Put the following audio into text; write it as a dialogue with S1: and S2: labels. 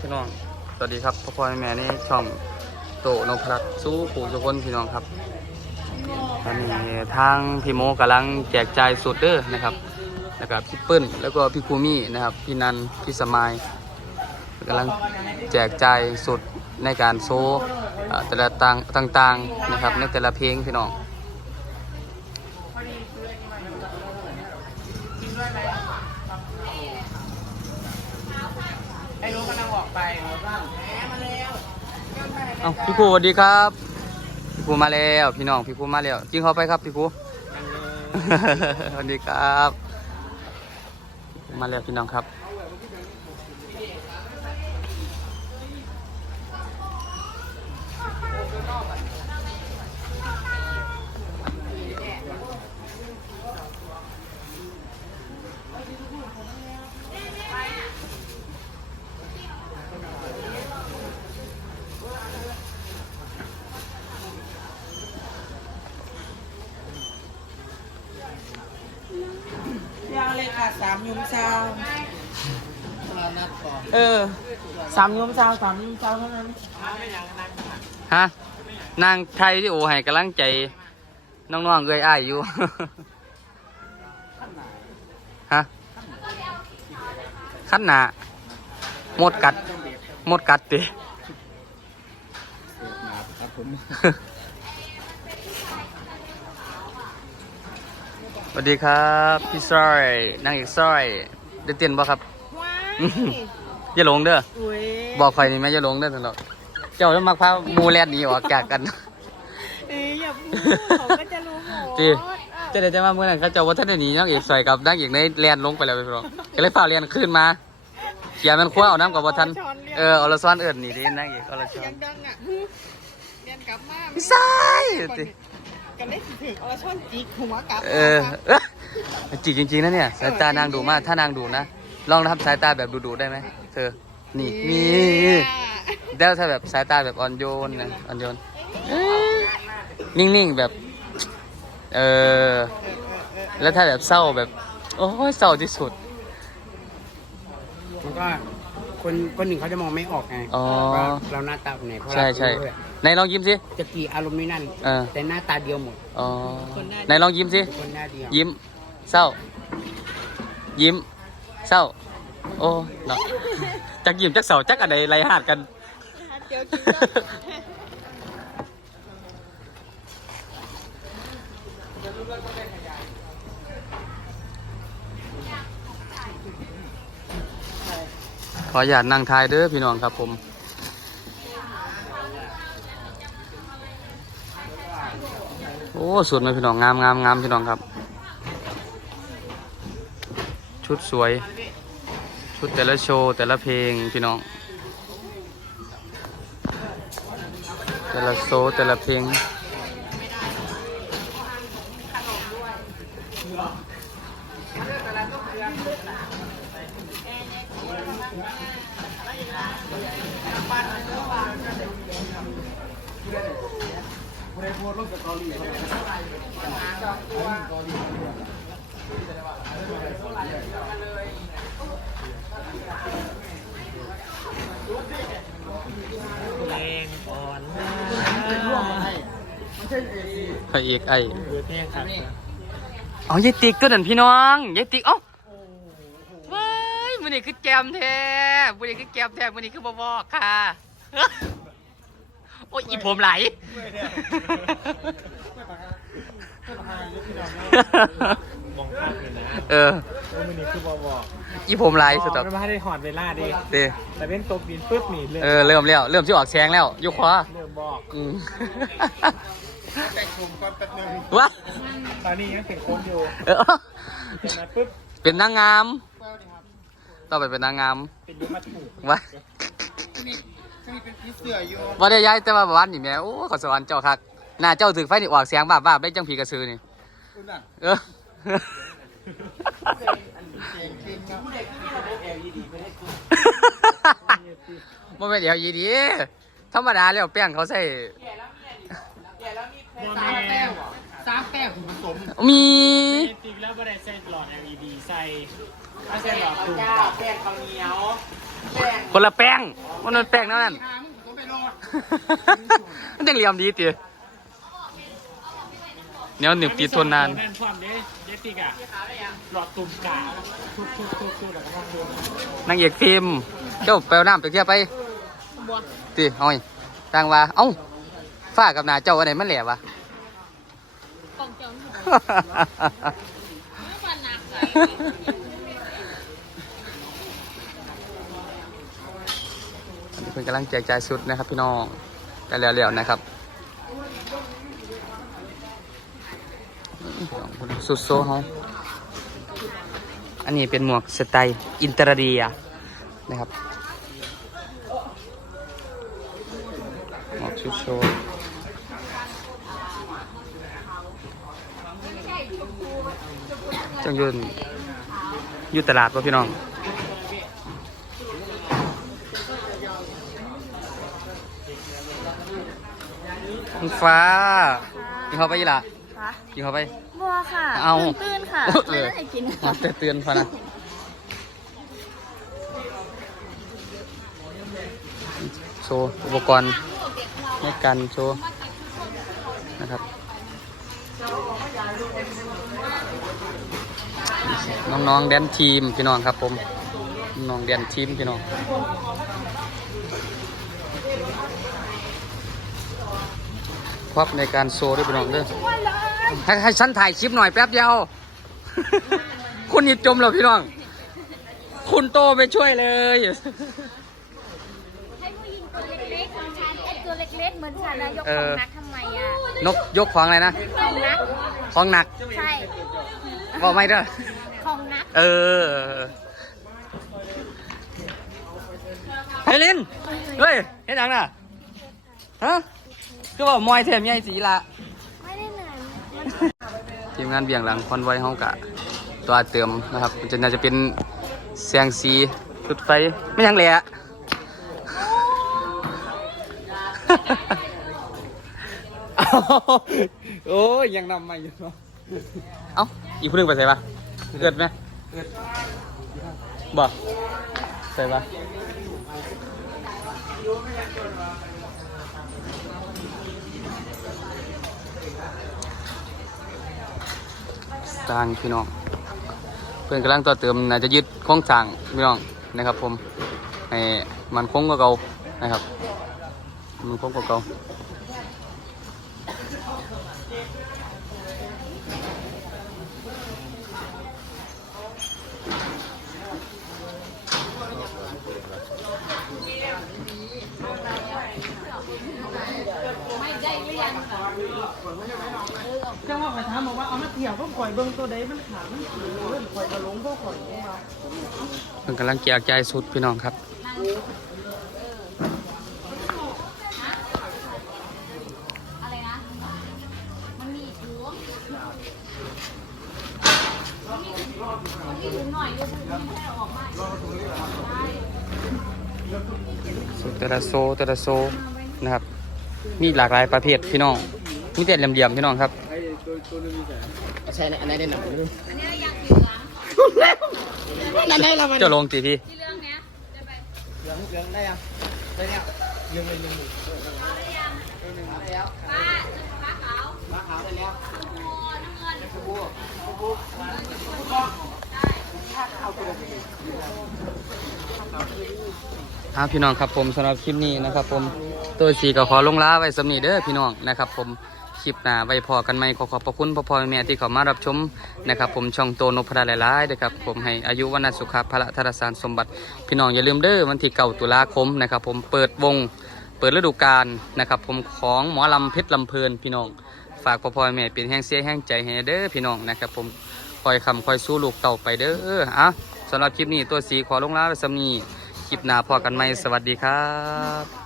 S1: พี่น้อง สวัสดีครับพ่อพ่อแม่แม่นี่ช่องโตนพรัตน์สู้ปู่ทุกคนพี่น้องครับตอนนี้ทางพี่โมกำลังแจกจ่ายสุดเด้อนะครับนะครับพี่เปิ้ลแล้วก็พี่คูมี่นะครับพี่นันพี่สมายกำลังแจกจ่ายสุดในการโซ่แต่ละต่างต่างๆนะครับในแต่ละเพลงพี่น้อง
S2: รู้กำลังออกไปแหมมาแล้ว
S1: เอ้าพี่ภูสวัสดีครับ พี่ภูมาแล้วพี่น้องพี่ภูมาแล้วกินเข้าไปครับพี่ภูสวัสดีครับ มาแล้วพี่น้องครับ
S2: ยางเลยค่ะสาม ยุ้มซาวเรานัดก่อน
S1: เออ
S2: สามยุ้มซาวสามยุ้มซาวเท่านั้น
S1: ฮะนางไทยที่โอให้กำลังใจน้องๆเอ้ยอ้ายอยู่ ฮะขั้นหนาหมดกัดหมดกัดติ
S2: ครับผม
S1: สวัสดีครับพี่สร้อยนางเอกสร้อยได้เต้นบ่ครับ
S3: ว้าย
S1: อย่าหลงเด้อ
S3: อุ้ย
S1: บอกใครนี่แม่อย่าหลงเด้อสำหรับเจ้าต้องมักพาหมูแลนหนีออกจากกัน
S3: เอ้ยอย่าพูดเขาก็จะรู้หมด
S1: จี
S3: อ้าว
S1: จะได้จะมาเมื่อนั้นเขาเจ้าว่าท่านได้หนีนางเอกสร้อยกับนางเอกในแลนลงไปแล้วไปพี่น้องก็เลยฝ่าเรียนขึ้นมาเขียมันคว้าเอาน้ำกับว่าท่านเออเอาละซ้อนเอิญนี่ดินางเอกเอาละซ้อ
S3: เสีย
S1: น
S3: งดังอะเรียนกลับมา
S1: พี่สายติ
S3: กันได้สิถึงเอาละช่อนจิกหัวกลับ
S1: เออเอ๊ะจริงจริงๆนะเนี่ย สายตานางดูมาก ถ้านางดูนะ ลองนะครับสายตาแบบดูๆได้ไหมเธอ นี่นี่แล้วถ้าแบบสายตาแบบอ่อนโยนนะอ่อนโยนเอ้ยนิ่งๆแบบ เออ แล้วถ้าแบบเศร้าแบบ โอ้ยเศร้าที่สุด
S2: มันก็ คนคนหนึ่งเขาจะมองไม่ออกไง
S1: อ๋อ
S2: ว่าเราหน้าตาเป็นไงเพราะ
S1: ใช่ใช่
S2: เรารู้ด้วย
S1: ไหนลองยิ้มสิ
S2: จะกี่อารมณ์นี่นั่น
S1: เออ
S2: แต่หน้าตาเดียวหมด
S1: อ๋อไหนลองยิ้มสิ
S2: คนหน้าเดียว
S1: ยิ้ม เศร้า ยิ้ม เศร้า โอ้เนาะจักยิ้มจักเศร้าจักอะไรไรหาดกัน
S3: เดี๋ยวกินก็
S1: ขออย่าตนั่งทายเด้อพี่น้องครับผมโอ้สุดไหมพี่น้องงามงามงามพี่น้องครับ ชุดสวย ชุดแต่ละโชว์แต่ละเพลงพี่น้อง แต่ละโซแต่ละเพลง
S2: เพลงก่อน
S1: พระเอกไอ้
S2: คือเพลงครับ
S1: เอายายติ๊กตัวนั้นพี่น้องยายติ๊กเอ้าเว้ยมันนี่คือแกมแท้มันนี่คือแกมแท้มันนี่คือบ่บอกค่ะ โอ้ยอีผมไหล
S2: มองภาพเลยนะ
S1: เออ
S2: เออ มันนี่คือบอบอก
S1: อีผมไหลสุด
S2: อ๋
S1: อก
S2: อไม่ให้ได้หอดเวลาดิ
S1: เด้
S2: แต่เป็นตกดินปุ๊บนี่เริ่ม
S1: เออ เริ่มแล้ว เริ่มที่ออกแสงแล้วยกขวา
S2: เริ่มบอก
S1: อืม
S2: แต่งกลุ่มก่อนแป๊บนึง
S1: วะ
S2: ตอนนี้ยังเป็นคนอยู่
S1: เออ
S2: เสร็จมาปุ๊บ
S1: เป็นนางงาม ต่อไปเป็นนางงาม
S2: เป็นยุมาถูก
S1: วะ
S2: นี่นี่เป็นผีเสืออยู่
S1: ว่าได้ย้ายแต่ว่าบ้านนี่แม่โอ้ขอสวรรค์เจ้าคักหน้าเจ้าถึงไฟนี่ออกเสียงบ้าบ้าๆได้จังผีกระสือนี่
S2: คุณน่ะ
S1: เออ
S2: เก่งจริงนะผู้เด็กที่มีระบบ LED ไม่ได้กู
S1: มันเป็นเดี๋ยวยีดีธรรมดาแล้วแป้งเขาใส่
S2: สามแก้วสามแก้วคุณผสม
S1: มี
S4: จริงแล้วไม่ได้ใส่หลอด LED ใส่ไม่ใส่หลอดดู
S2: จ้าแป้งข้าวเหนียว
S1: คนละแป้งมันเป็นแป้งเท่านั้นมันจังเหลี่ยมดีติเนี้ยหนึ่งปีทนนาน
S4: แม่นความเด้เด็กติกอะหลอดตุ่มกาทุกทุกทุกทุกแล้วก็ต้องดู
S1: นางเอกฟิล์มเจ้าไปเอาน้ำไปเที่ยวไปติเอาไงต่างว่าเอ้าฝ้ากับหนาเจ้าอันไหนมันแหลวะ
S3: กล่องเจียวหมูฟันหนักใส่
S1: เพิ่นกำลังแจกจ่ายสุดนะครับ พี่น้องแต่แล้วๆนะครับสุดโซเฮาอันนี้เป็นหมวกสไตล์อินเตอร์เดียนะครับหมวกชุดโชว์จังยืนอยู่ตลาดป่ะพี่น้อง คุณฟ้ากินเข้าไปยี่ละ
S3: ค่ะ
S1: กินเข้าไป
S3: บัวค่ะ
S1: เอา
S3: ตื่นๆค่ะ
S1: เอ
S3: ไม่
S1: อ
S3: ได้กิน
S1: มาเตือนพะนะโชว์อุปกรณ์ในการโชว์นะครับ น้องๆแดนทีมพี่น้องครับผม น้องแดนทีมพี่น้อง พร็อพในการโชว์ด้วยพี่น้องเด้อให้ให้ฉันถ่ายคลิปหน่อยแป๊บเดียว คุณนี่จมแล้วพี่น้อง คุณโตไปช่วยเลย
S3: ให้ผู้หญิงตัวเล็กๆของฉันไอ้ตัวเล็กๆเหมือนฉันนะยก
S1: เอ
S3: ของ
S1: อ
S3: นักทำไมอะ
S1: นกยกของอะไรนะ
S3: ของนัก
S1: ของหนัก
S3: ใช่
S1: บอกไม่เด้อ
S3: ของนัก
S1: เออไฮลินเฮ้ยเห็นยังน่ะฮะ คือว่ามอยเทียมใหญ่สีละ
S3: ไม่ได้เหนื่อยมัน
S1: ทีมงานเบี่ยงหลังคอนไว้เฮากะตัวเติมนะครับมันจะน่าจะเป็นแสงสีจุดไฟไม่ยังแหละโอ้ยยังนำมาอยู่เนาะเอ้าอีกผู้หนึงไปใส่ปะเกิดไหมเกิดบอกใส่ปะ สร้างพี่น้อง เพื่อนกำลังต่อเติมน่าจะยึดโครงสร้างพี่น้องนะครับ ผมให้มันคงกว่าเก่านะครับ มันคงกว่าเก่า
S2: จังว่าไปถามบอกว่าเอามาเที่ยวก็ข่อยเบิ่งตัวใดมันขาดมันสีเรื่องข่อยก็หลงก็ข่อยลงมา
S1: เพิ่นกำลังแจกจ่ายสุดพี่น้องครับ
S3: อะไรนะ มันมีอีกถุงมันมีถุงหน่อยเดียวมันไม่ได้ออกมาใช่
S1: สุดแต่ละโซแต่ละโซนะครับ มีหลากหลายประเภทพี่น้องมีแต่เหลี่ยมๆพี่น้องครับ
S2: ใช่อันไหนได้หนัง
S3: อันนี้ยังอยู่หลัง
S2: อันไหนละมัน
S1: เจ้าลงตีพี่
S3: ที่เรื่องเนี้ยจะไป
S2: เหลืองเหลืองได้ยังได้เนี่ยเหลืองเลยเหลือง
S3: เอาได้ยังป้าป้าขาว
S2: มาขาวได้แล้ว
S3: โอ้น้ำเงิน
S1: อ่าพี่ พี่น้องครับผมสำหรับคลิปนี้นะครับ ผมตัวสีก็ขอลงลาไว้สำนีเด้อพี่น้องนะครับ ผมคลิปหน้าไว้พอกันไหมขอขอบพระคุณพ่อพ่อแม่ที่เข้ามารับชมนะครับ ผมช่องโตนพดาหลายๆนะครับผมให้อายุวันสุขภาระธารสารสมบัติ พี่น้องอย่าลืมเด้อวันที่เก้าตุลาคมนะครับ ผมเปิดวงเปิดฤดูกาลนะครับ ผมของหมอลำเพชรลำเพลินพี่น้องฝากพ่อพ่อแม่เป็นแห้งเสียแห้งใจให้เด้อพี่น้องนะครับ ผม คอยคำคอยสู้ลูกเต่าไปเด้ออะสำหรับคลิปนี้ตัวสีขอลงลาไปสำนีคลิปหน้าพอกันไหมสวัสดีครับ